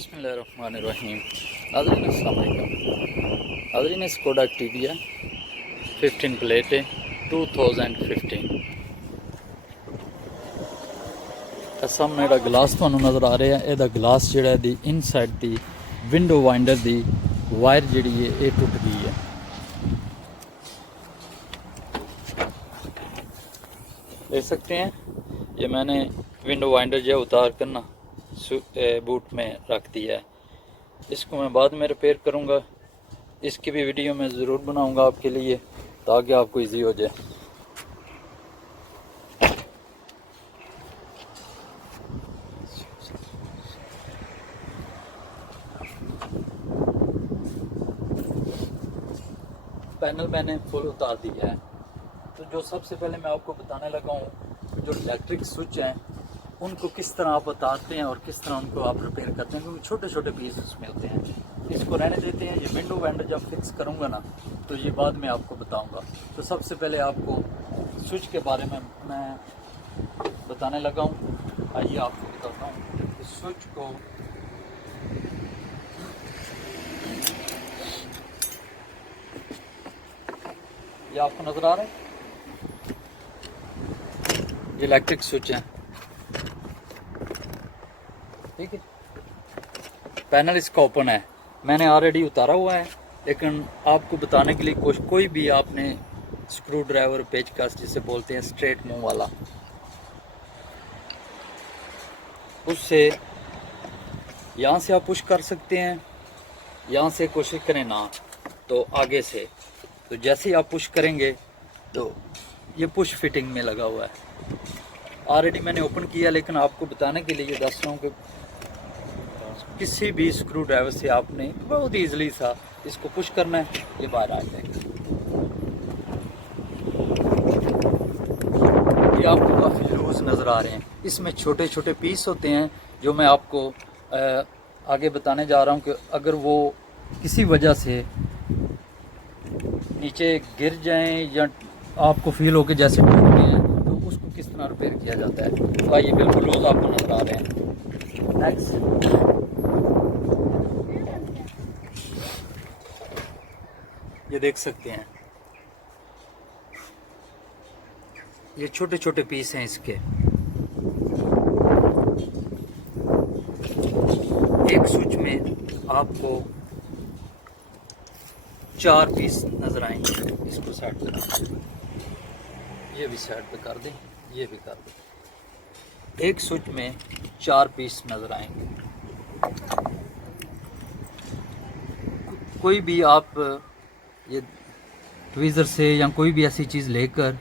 बिस्मिल्लाहिर्रहमानिर्रहीम। नाज़रीन अस्सलाम वालेकुम। नाज़रीन स्कोडा एक्टिविया 15 प्लेट 2015 सामने जो ग्लास तुहानू नज़र आ रहा है, यदा ग्लास जोड़ा the inside the window winder the wire जी है ये टुट गई है। देख सकते हैं ये मैंने विंडो वाइंडर जो उतार कर ना बूट में रख दिया है। इसको मैं बाद में रिपेयर करूँगा। इसकी भी वीडियो मैं ज़रूर बनाऊँगा आपके लिए ताकि आपको इजी हो जाए। पैनल मैंने फुल उतार दिया है। तो जो सबसे पहले मैं आपको बताने लगा हूँ, जो इलेक्ट्रिक स्विच हैं उनको किस तरह आप उतारते हैं और किस तरह उनको आप रिपेयर करते हैं, क्योंकि छोटे छोटे पीस उसमें होते हैं। इसको रहने देते हैं। ये विंडो वाइंडर जब फिक्स करूँगा ना तो ये बाद में आपको बताऊँगा। तो सबसे पहले आपको स्विच के बारे में मैं बताने लगा हूँ। आइए आपको बताता हूँ कि स्विच को ये आपको नज़र आ रहा है, ये इलेक्ट्रिक स्विच है, ठीक है। पैनल इसका ओपन है, मैंने ऑलरेडी उतारा हुआ है, लेकिन आपको बताने के लिए कोई भी आपने स्क्रू ड्राइवर पेचकस जिसे बोलते हैं स्ट्रेट मुंह वाला, उससे यहाँ से आप पुश कर सकते हैं। यहाँ से कोशिश करें ना तो आगे से, तो जैसे ही आप पुश करेंगे तो ये पुश फिटिंग में लगा हुआ है। ऑलरेडी मैंने ओपन किया, लेकिन आपको बताने के लिए दस रहा हूँ कि किसी भी स्क्रू ड्राइवर से आपने बहुत ईजिली सा इसको पुश करना है, ये बाहर आ जाएगा। ये आपको काफ़ी लूज नज़र आ रहे हैं। इसमें छोटे छोटे पीस होते हैं जो मैं आपको आगे बताने जा रहा हूँ कि अगर वो किसी वजह से नीचे गिर जाएं या आपको फील हो के जैसे टूटते हैं तो उसको किस तरह रिपेयर किया जाता है। तो आइए, बिल्कुल लूज आपको नज़र आ रहे हैं। नेक्स्ट, ये देख सकते हैं, ये छोटे छोटे पीस हैं इसके। एक स्विच में आपको 4 पीस नज़र आएंगे। इसको साइड पे रख दें, ये भी साइड पे कर दें, ये भी कर दें। एक स्विच में 4 पीस नज़र आएंगे। कोई भी आप ये ट्वीज़र से या कोई भी ऐसी चीज़ लेकर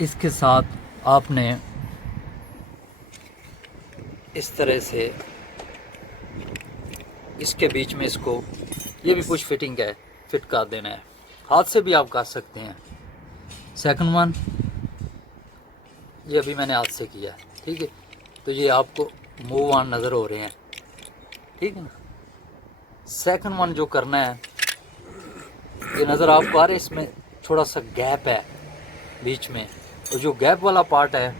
इसके साथ आपने इस तरह से इसके बीच में इसको, ये भी पुश फिटिंग है, फिट कर देना है। हाथ से भी आप कर सकते हैं। सेकंड वन, ये अभी मैंने हाथ से किया है, ठीक है। तो ये आपको मूव ऑन नज़र हो रहे हैं, ठीक है ना। सेकंड वन जो करना है, ये नज़र आपको आ रहा है, इसमें थोड़ा सा गैप है बीच में, तो जो गैप वाला पार्ट है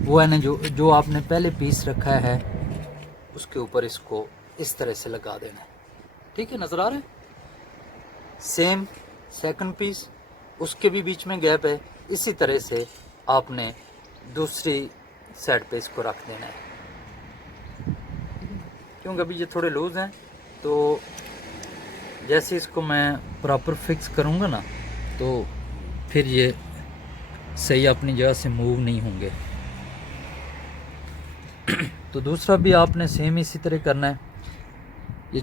वो है ना, जो आपने पहले पीस रखा है उसके ऊपर इसको इस तरह से लगा देना है, ठीक है। नज़र आ रहा है। सेम सेकंड पीस, उसके भी बीच में गैप है, इसी तरह से आपने दूसरी साइड पे इसको रख देना है, क्योंकि अभी ये थोड़े लूज़ हैं। तो जैसे इसको मैं प्रॉपर फिक्स करूँगा ना तो फिर ये सही अपनी जगह से मूव नहीं होंगे। तो दूसरा भी आपने सेम इसी तरह करना है। ये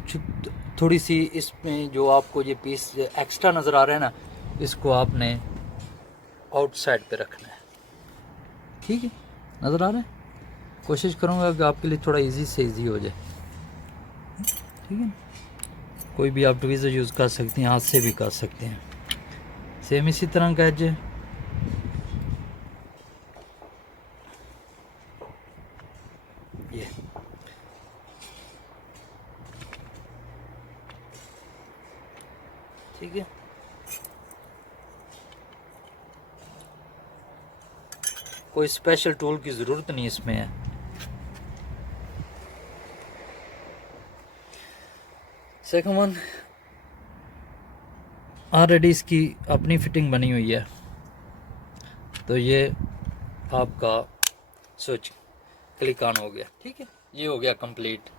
थोड़ी सी इसमें जो आपको ये पीस एक्स्ट्रा नज़र आ रहा है ना, इसको आपने आउटसाइड पे रखना है, ठीक है। नज़र आ रहा है। कोशिश करूँगा कि आपके लिए थोड़ा इजी से इजी हो जाए, ठीक है। कोई भी आप ट्वीज़र यूज़ कर सकते हैं, हाथ से भी कर सकते हैं। सेम इसी तरह का एज है। ये ठीक है। कोई स्पेशल टूल की ज़रूरत नहीं इसमें है। सेकंड वन ऑलरेडी इसकी अपनी फिटिंग बनी हुई है, तो ये आपका स्विच क्लिक ऑन हो गया। ठीक है, ये हो गया कंप्लीट।